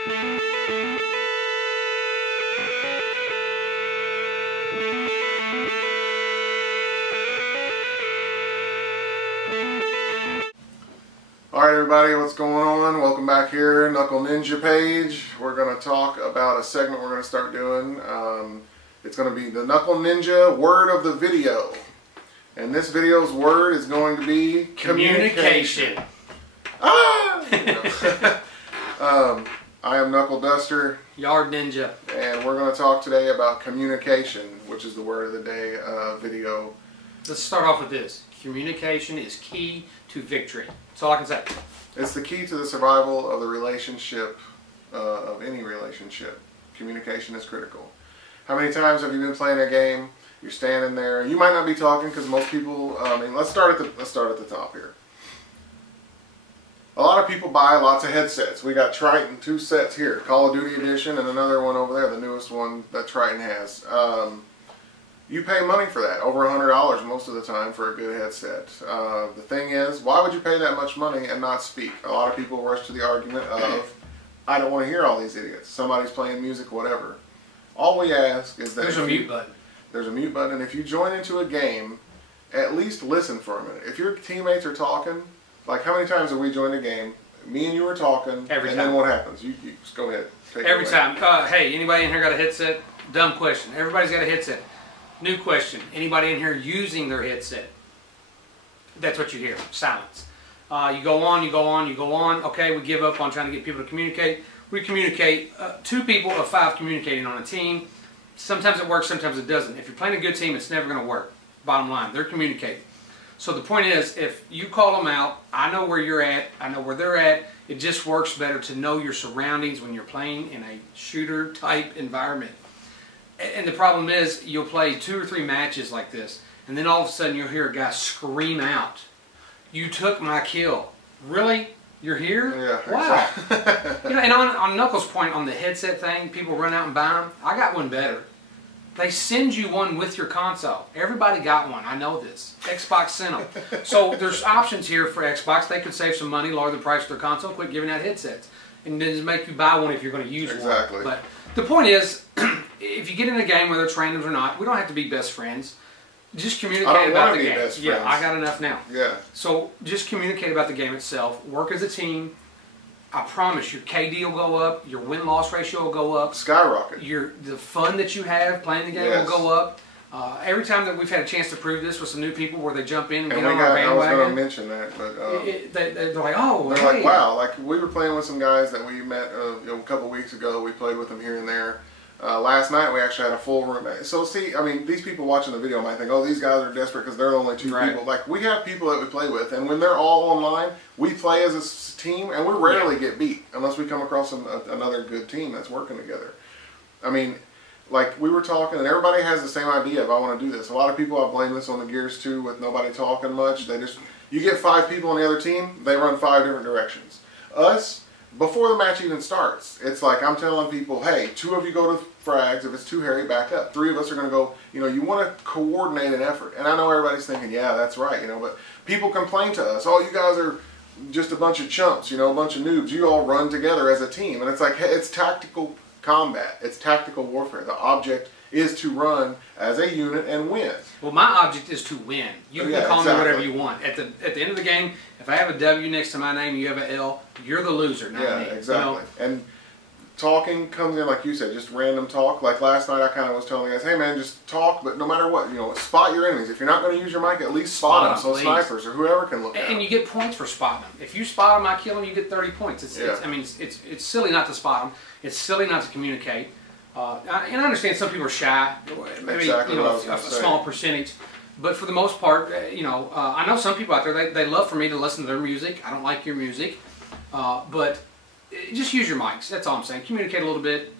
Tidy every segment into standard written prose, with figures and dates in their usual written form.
Alright everybody, what's going on? Welcome back here, Knuckle Ninja page. We're going to talk about a segment we're going to start doing. It's going to be the Knuckle Ninja word of the video. And this video's word is going to be communication. Ah! I am Knuckle Duster. Yard Ninja. And we're going to talk today about communication, which is the word of the day video. Let's start off with this. Communication is key to victory. That's all I can say. It's the key to the survival of the relationship, of any relationship. Communication is critical. How many times have you been playing a game? You're standing there. You might not be talking because most people. Let's start at the top here. A lot of people buy lots of headsets. We got Triton, 2 sets here, Call of Duty Edition, and another one over there, the newest one that Triton has. You pay money for that, over $100 most of the time for a good headset. The thing is, why would you pay that much money and not speak? A lot of people rush to the argument of, I don't want to hear all these idiots. Somebody's playing music, whatever. All we ask is that... There's a mute button. There's a mute button, and if you join into a game, at least listen for a minute. If your teammates are talking, like how many times have we joined a game, me and you were talking, every time. Then what happens? You just go ahead. Take every time. Hey, anybody in here got a headset? Dumb question. Everybody's got a headset. New question. Anybody in here using their headset? That's what you hear. Silence. You go on, you go on, you go on. Okay, we give up on trying to get people to communicate. We communicate. 2 people of 5 communicating on a team. Sometimes it works, sometimes it doesn't. If you're playing a good team, it's never going to work. Bottom line, they're communicating. So the point is, if you call them out, I know where you're at, I know where they're at. It just works better to know your surroundings when you're playing in a shooter type environment. And the problem is, you'll play 2 or 3 matches like this, and then all of a sudden you'll hear a guy scream out, "You took my kill." Really? You're here? Yeah. Wow. Exactly. And on Knuckles' point on the headset thing, people run out and buy them. I got one better. They send you one with your console. Everybody got one. I know this. Xbox sent them. So there's options here for Xbox. They could save some money, lower the price of their console, quit giving out headsets, and then just make you buy one if you're going to use Exactly. one. But the point is, if you get in a game, whether it's randoms or not, we don't have to be best friends. Just communicate about the game. Yeah, I got enough now. Yeah. So just communicate about the game itself. Work as a team. I promise your KD will go up. Your win-loss ratio will go up. Skyrocket. The fun that you have playing the game will go up. Every time that we've had a chance to prove this with some new people where they jump in and get on our bandwagon. I was going to mention that, but they're like, oh, they're hey. like, wow. Like we were playing with some guys that we met a couple weeks ago. We played with them here and there. Last night we actually had a full room. So see, I mean, these people watching the video might think, oh, these guys are desperate because they're only 2 people. Like we have people that we play with, and when they're all online, we play as a team, and we rarely get beat unless we come across another good team that's working together. I mean, like we were talking, and everybody has the same idea of I want to do this. A lot of people, I blame this on the Gears 2 with nobody talking much. You get 5 people on the other team, they run 5 different directions. Us, before the match even starts, it's like I'm telling people, hey, 2 of you go to frags. If it's too hairy, back up. 3 of us are going to go. You know, you want to coordinate an effort. And I know everybody's thinking, yeah, that's right. You know, but people complain to us, oh, you guys are just a bunch of chumps. You know, a bunch of noobs. You all run together as a team, and it's like, hey, it's tactical combat. It's tactical warfare. The object is to run as a unit and win. Well, my object is to win. You can call me whatever you want. At the end of the game, if I have a W next to my name, you have an L, you're the loser, not me. Yeah, exactly. You know? And talking comes in, like you said, just random talk. Like last night I kind of was telling the guys, hey man, just talk, but no matter what, you know, spot your enemies. If you're not going to use your mic, at least spot them so snipers or whoever can look at them. And you get points for spotting them. If you spot them, I kill them, you get 30 points. I mean, it's silly not to spot them. It's silly not to communicate. And I understand some people are shy, maybe exactly, you know, a small percentage. But for the most part, you know, I know some people out there, they love for me to listen to their music. I don't like your music. But just use your mics. That's all I'm saying. Communicate a little bit.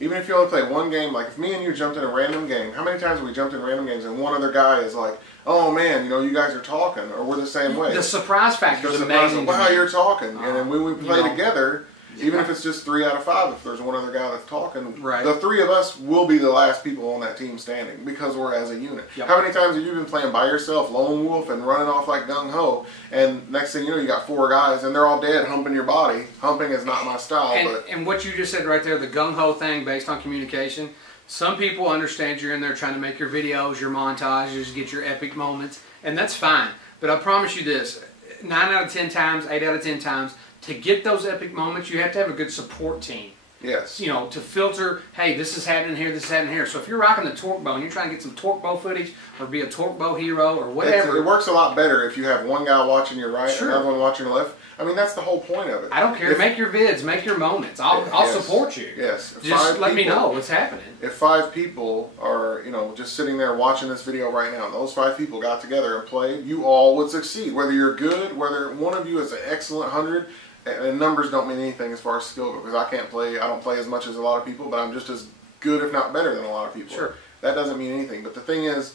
Even if you only play one game, like if me and you jumped in a random game, how many times have we jumped in random games and one other guy is like, oh man, you know, you guys are talking, or we're the same way. The surprise factor is amazing. Wow, you're talking. And then when we play together, Even if it's just 3 out of 5, if there's one other guy that's talking, Right. the 3 of us will be the last people on that team standing because we're as a unit. Yep. How many times have you been playing by yourself, lone wolf, and running off like gung-ho, and next thing you know, you got 4 guys, and they're all dead humping your body. Humping is not my style, but... And what you just said right there, the gung-ho thing based on communication, some people understand you're in there trying to make your videos, your montages, get your epic moments, and that's fine. But I promise you this, 9 out of 10 times, 8 out of 10 times, to get those epic moments, you have to have a good support team. Yes. You know, to filter, hey, this is happening here, this is happening here. So if you're rocking the torque bow and you're trying to get some torque bow footage or be a torque bow hero or whatever. It works a lot better if you have one guy watching your right, Sure. another one watching your left. I mean, that's the whole point of it. I don't care. Make your vids, make your moments. I'll Yes. support you. Yes. Just let me know what's happening. If 5 people are, you know, just sitting there watching this video right now, and those 5 people got together and played, you all would succeed. Whether you're good, whether one of you is an excellent 100, and numbers don't mean anything as far as skill goes, because I don't play as much as a lot of people, but I'm just as good, if not better, than a lot of people. Sure. That doesn't mean anything. But the thing is,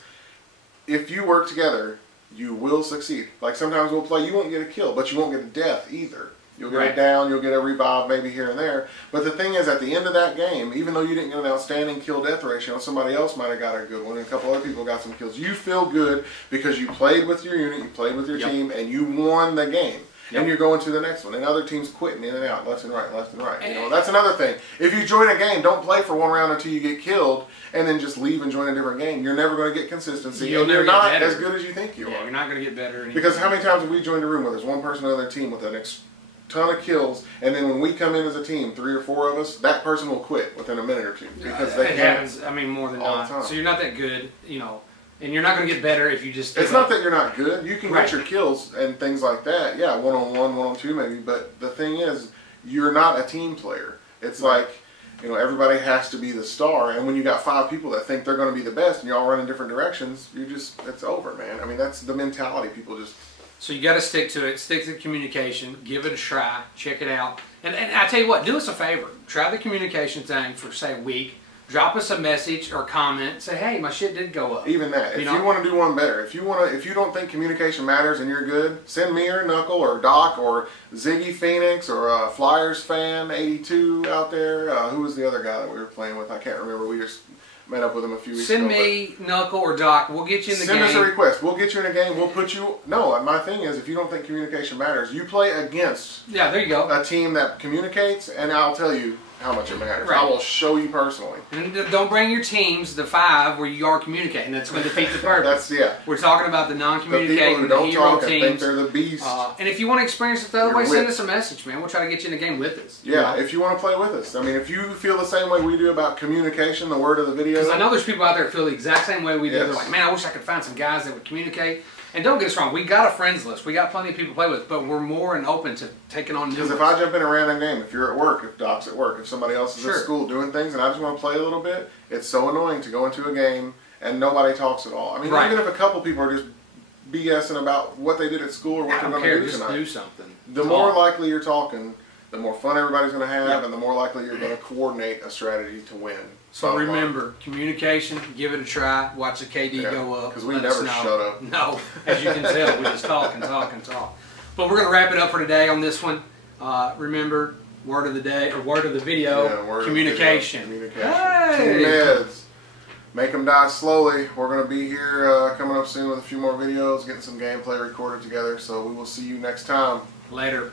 if you work together, you will succeed. Like sometimes we'll play, you won't get a kill, but you won't get a death either. You'll get a down, you'll get a revive maybe here and there. But the thing is, at the end of that game, even though you didn't get an outstanding kill-death ratio, somebody else might have got a good one, and a couple other people got some kills. You feel good because you played with your unit, you played with your team, and you won the game. And you're going to the next one. And other teams quitting in and out, left and right, left and right. You know, that's another thing. If you join a game, don't play for 1 round until you get killed, and then just leave and join a different game. You're never going to get consistency. You're not as good as you think you are. You're not going to get better. Because how many times have we joined a room where there's one person on their team with a ton of kills, and then when we come in as a team, 3 or 4 of us, that person will quit within a minute or 2 because they it happens. I mean, more than all the not. time. So you're not that good, you know. And you're not going to get better if you just... It's not that you're not good. You can get your kills and things like that. Yeah, 1-on-1, 1-on-2 maybe. But the thing is, you're not a team player. It's like, you know, everybody has to be the star. And when you got 5 people that think they're going to be the best and you all run in different directions, it's over, man. I mean, that's the mentality people just... So you got to stick to it. Stick to the communication. Give it a try. Check it out. And I tell you what, do us a favor. Try the communication thing for, say, a week. Drop us a message or comment. Say, hey, my shit did go up. Even that. If you want to do one better, if you don't think communication matters and you're good, send me or Knuckle or Doc or Ziggy Phoenix or Flyers fan 82 out there. Who was the other guy that we were playing with? I can't remember. We just met up with him a few weeks ago. Send me, Knuckle, or Doc. We'll get you in the game. Send us a request. We'll get you in a game. We'll put you... No, my thing is, if you don't think communication matters, you play against there you go. a team that communicates, and I'll tell you how much it matters. Right. I will show you personally. And don't bring your teams, the 5, where you are communicating. That's going to defeat the purpose. We're talking about the non-communicating, the hero teams. Think they're the beast. And if you want to experience it the other way, send us a message, man. We'll try to get you in the game with us. Yeah, if you want to play with us. I mean, if you feel the same way we do about communication, the word of the video. Because I know there's people out there that feel the exact same way we do. Yes. They're like, man, I wish I could find some guys that would communicate. And don't get us wrong, we got a friends list. We got plenty of people to play with, but we're more than open to taking on new ones. Because if I jump in a random game, if you're at work, if Doc's at work, if somebody else is Sure. at school doing things, and I just want to play a little bit, it's so annoying to go into a game and nobody talks at all. I mean, even if a couple people are just BSing about what they did at school or what they're going to do just tonight, do something. the more likely you're talking, the more fun everybody's going to have, and the more likely you're going to coordinate a strategy to win. So remember, communication, give it a try, watch the KD go up. Because we never shut up. No, as you can tell, we just talk and talk and talk. But we're going to wrap it up for today on this one. Remember, word of the day, or word of the video, communication. Hey! Team Meds. Make them die slowly. We're going to be here coming up soon with a few more videos, getting some gameplay recorded together. So we will see you next time. Later.